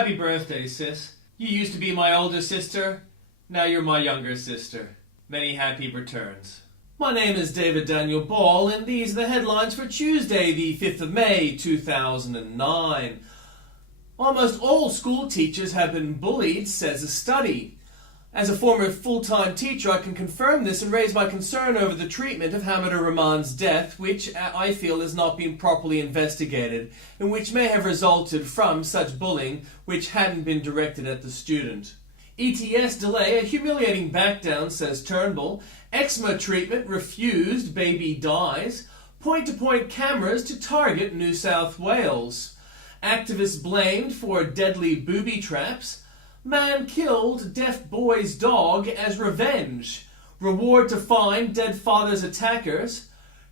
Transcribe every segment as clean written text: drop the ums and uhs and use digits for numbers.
Happy birthday, sis. You used to be my older sister. Now you're my younger sister. Many happy returns. My name is David Daniel Ball, and these are the headlines for Tuesday, the 5th of May, 2009. Almost all school teachers have been bullied, says a study. As a former full-time teacher, I can confirm this and raise my concern over the treatment of Hamida Rahman's death, which I feel has not been properly investigated, and which may have resulted from such bullying which hadn't been directed at the student. ETS delay, a humiliating backdown, says Turnbull. Eczema treatment refused, baby dies. Point-to-point cameras to target New South Wales. Activists blamed for deadly booby traps. Man killed deaf boy's dog as revenge. Reward to find dead father's attackers.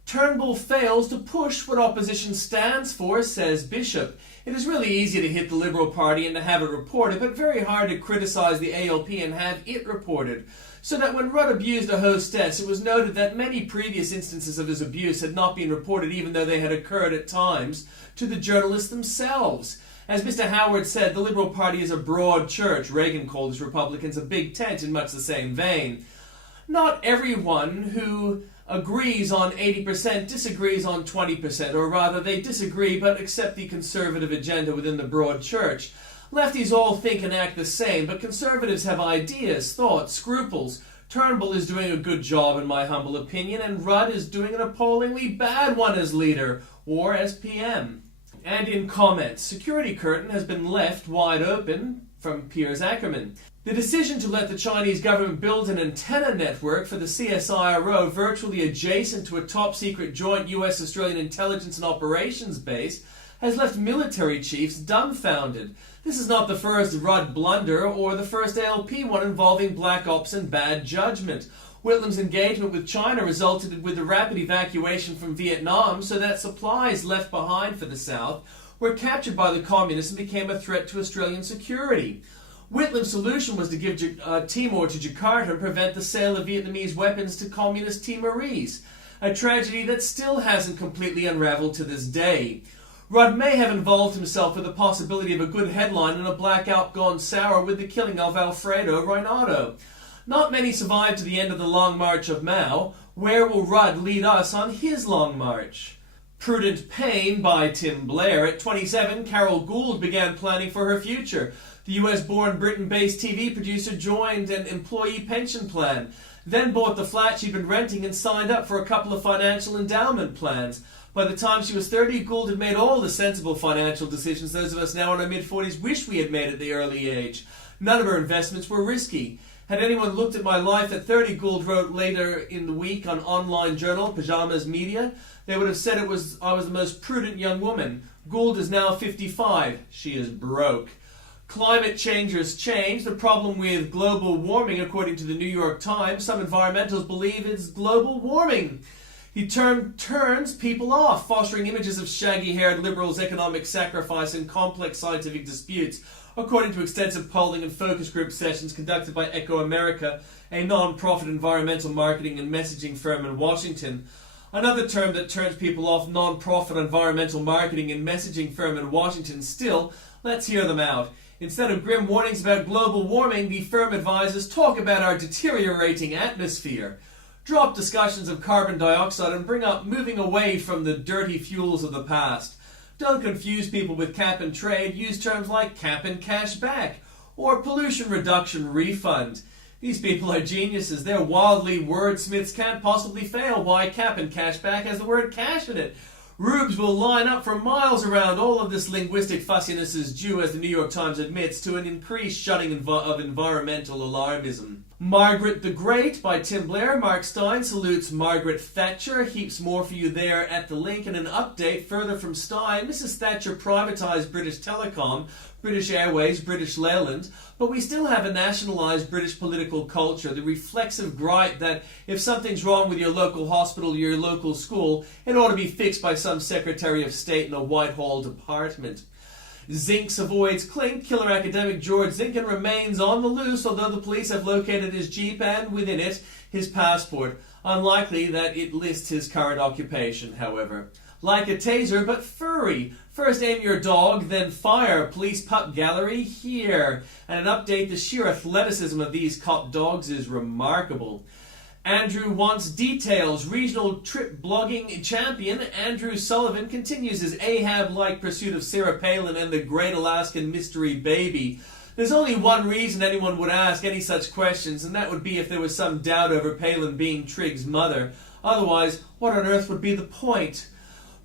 Turnbull fails to push what opposition stands for, says Bishop. It is really easy to hit the Liberal Party and to have it reported, but very hard to criticise the ALP and have it reported. So that when Rudd abused a hostess, it was noted that many previous instances of his abuse had not been reported, even though they had occurred at times, to the journalists themselves. As Mr. Howard said, the Liberal Party is a broad church. Reagan called his Republicans a big tent in much the same vein. Not everyone who agrees on 80% disagrees on 20%, or rather they disagree but accept the conservative agenda within the broad church. Lefties all think and act the same, but conservatives have ideas, thoughts, scruples. Turnbull is doing a good job in my humble opinion, and Rudd is doing an appallingly bad one as leader, or as PM. And in comments, security curtain has been left wide open from Piers Akerman. The decision to let the Chinese government build an antenna network for the CSIRO virtually adjacent to a top-secret joint US-Australian intelligence and operations base has left military chiefs dumbfounded. This is not the first Rudd blunder or the first ALP one involving black ops and bad judgment. Whitlam's engagement with China resulted with the rapid evacuation from Vietnam so that supplies left behind for the South were captured by the communists and became a threat to Australian security. Whitlam's solution was to give Timor to Jakarta and prevent the sale of Vietnamese weapons to communist Timorese, a tragedy that still hasn't completely unraveled to this day. Rudd may have involved himself with the possibility of a good headline and a blackout gone sour with the killing of Alfredo Reinado. Not many survived to the end of the Long March of Mao. Where will Rudd lead us on his Long March? Prudent Pain by Tim Blair. At 27, Carol Gould began planning for her future. The US-born Britain-based TV producer joined an employee pension plan, then bought the flat she'd been renting and signed up for a couple of financial endowment plans. By the time she was 30, Gould had made all the sensible financial decisions those of us now in our mid-40s wish we had made at the early age. None of her investments were risky. Had anyone looked at my life at 30, Gould wrote later in the week on online journal Pajamas Media, they would have said I was the most prudent young woman. Gould is now 55. She is broke. Climate changers change. The problem with global warming, according to the New York Times, some environmentalists believe it's global warming. He turns people off, fostering images of shaggy-haired liberals' economic sacrifice and complex scientific disputes, according to extensive polling and focus group sessions conducted by Echo America, a non-profit environmental marketing and messaging firm in Washington. Another term that turns people off, non-profit environmental marketing and messaging firm in Washington. Still, let's hear them out. Instead of grim warnings about global warming, the firm advisors talk about our deteriorating atmosphere. Drop discussions of carbon dioxide and bring up moving away from the dirty fuels of the past. Don't confuse people with cap and trade. Use terms like cap and cash back or pollution reduction refund. These people are geniuses. They're wildly wordsmiths, can't possibly fail. Why cap and cash back has the word cash in it? Rubes will line up for miles around. All of this linguistic fussiness is due, as the New York Times admits, to an increased shunning of environmental alarmism. Margaret the Great by Tim Blair. Mark Stein salutes Margaret Thatcher. Heaps more for you there at the link. And an update further from Stein. Mrs. Thatcher privatised British Telecom, British Airways, British Leyland, but we still have a nationalised British political culture, the reflexive gripe that if something's wrong with your local hospital or your local school, it ought to be fixed by some Secretary of State in a Whitehall department. Zinks avoids clink. Killer academic George Zinken remains on the loose, although the police have located his Jeep and, within it, his passport. Unlikely that it lists his current occupation, however. Like a taser, but furry. First aim your dog, then fire. Police pup gallery here. And an update, the sheer athleticism of these cop dogs is remarkable. Andrew wants details. Regional trip blogging champion Andrew Sullivan continues his Ahab-like pursuit of Sarah Palin and the Great Alaskan Mystery Baby. There's only one reason anyone would ask any such questions, and that would be if there was some doubt over Palin being Trigg's mother. Otherwise, what on earth would be the point?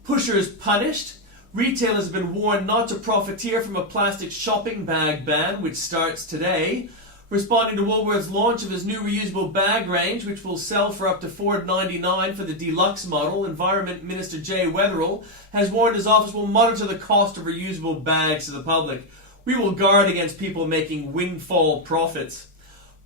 Pushers punished. Retailers have been warned not to profiteer from a plastic shopping bag ban, which starts today. Responding to Woolworth's launch of his new reusable bag range, which will sell for up to $4.99 for the deluxe model, Environment Minister Jay Weatherill has warned his office will monitor the cost of reusable bags to the public. We will guard against people making windfall profits.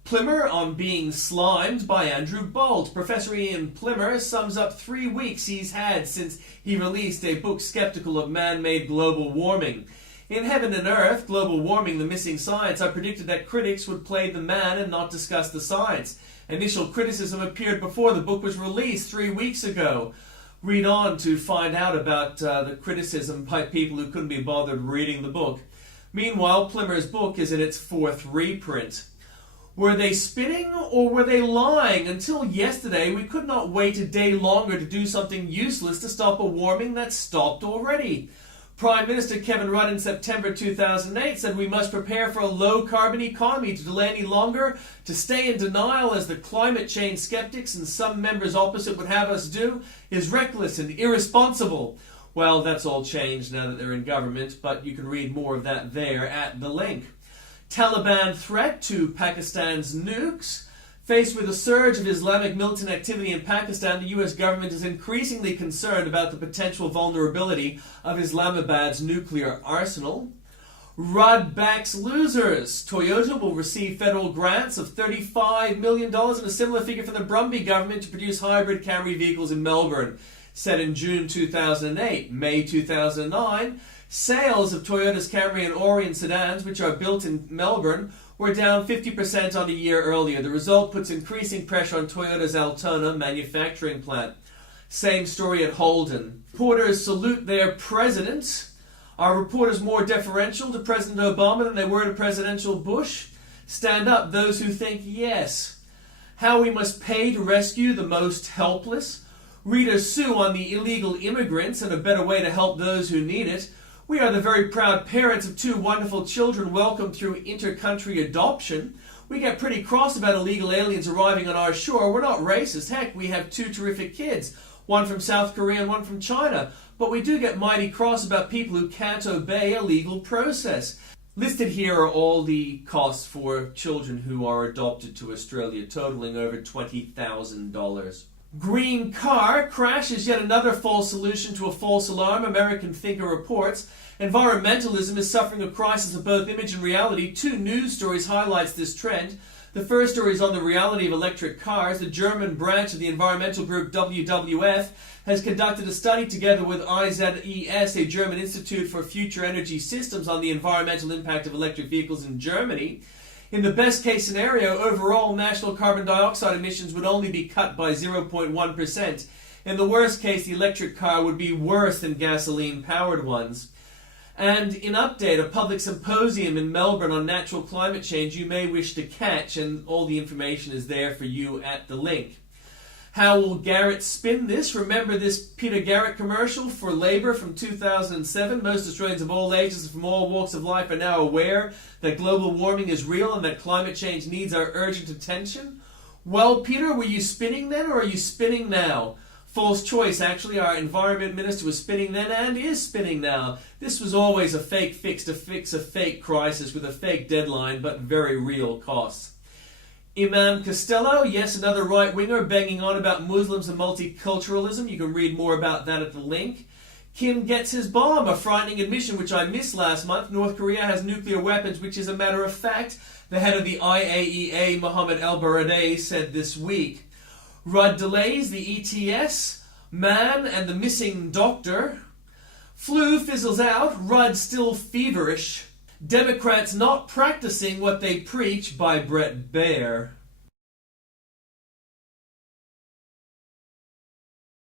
Plimmer on being slimed by Andrew Bolt. Professor Ian Plimmer sums up 3 weeks he's had since he released a book skeptical of man-made global warming. In Heaven and Earth, Global Warming, the Missing Science, I predicted that critics would play the man and not discuss the science. Initial criticism appeared before the book was released 3 weeks ago. Read on to find out about the criticism by people who couldn't be bothered reading the book. Meanwhile, Plimmer's book is in its 4th reprint. Were they spinning or were they lying? Until yesterday, we could not wait a day longer to do something useless to stop a warming that stopped already. Prime Minister Kevin Rudd in September 2008 said we must prepare for a low-carbon economy. To delay any longer, to stay in denial as the climate change skeptics and some members opposite would have us do, is reckless and irresponsible. Well, that's all changed now that they're in government, but you can read more of that there at the link. Taliban threat to Pakistan's nukes. Faced with a surge of Islamic militant activity in Pakistan, the US government is increasingly concerned about the potential vulnerability of Islamabad's nuclear arsenal. Rudd backs losers. Toyota will receive federal grants of $35 million and a similar figure from the Brumby government to produce hybrid Camry vehicles in Melbourne. Set in June 2008. May 2009, sales of Toyota's Camry and Orion sedans, which are built in Melbourne, were down 50% on a year earlier. The result puts increasing pressure on Toyota's Altona manufacturing plant. Same story at Holden. Reporters salute their president. Are reporters more deferential to President Obama than they were to Presidential Bush? Stand up those who think yes. How we must pay to rescue the most helpless. Readers sue on the illegal immigrants and a better way to help those who need it. We are the very proud parents of 2 wonderful children welcomed through inter-country adoption. We get pretty cross about illegal aliens arriving on our shore. We're not racist. Heck, we have 2 terrific kids, one from South Korea and one from China. But we do get mighty cross about people who can't obey a legal process. Listed here are all the costs for children who are adopted to Australia, totaling over $20,000. Green car crashes yet another false solution to a false alarm, American Thinker reports. Environmentalism is suffering a crisis of both image and reality. 2 news stories highlights this trend. The first story is on the reality of electric cars. The German branch of the environmental group WWF has conducted a study together with IZES, a German Institute for Future Energy Systems, on the environmental impact of electric vehicles in Germany. In the best case scenario, overall national carbon dioxide emissions would only be cut by 0.1%. In the worst case, the electric car would be worse than gasoline-powered ones. And in update, a public symposium in Melbourne on natural climate change you may wish to catch, and all the information is there for you at the link. How will Garrett spin this? Remember this Peter Garrett commercial for Labour from 2007? Most Australians of all ages and from all walks of life are now aware that global warming is real and that climate change needs our urgent attention. Well, Peter, were you spinning then or are you spinning now? False choice, actually. Our Environment Minister was spinning then and is spinning now. This was always a fake fix to fix a fake crisis with a fake deadline but very real costs. Imam Costello, yes, another right-winger banging on about Muslims and multiculturalism. You can read more about that at the link. Kim gets his bomb, a frightening admission which I missed last month. North Korea has nuclear weapons, which is a matter of fact, the head of the IAEA, Mohammed El-Baradei, said this week. Rudd delays the ETS, man and the missing doctor. Flu fizzles out, Rudd still feverish. Democrats not practicing what they preach by Baier.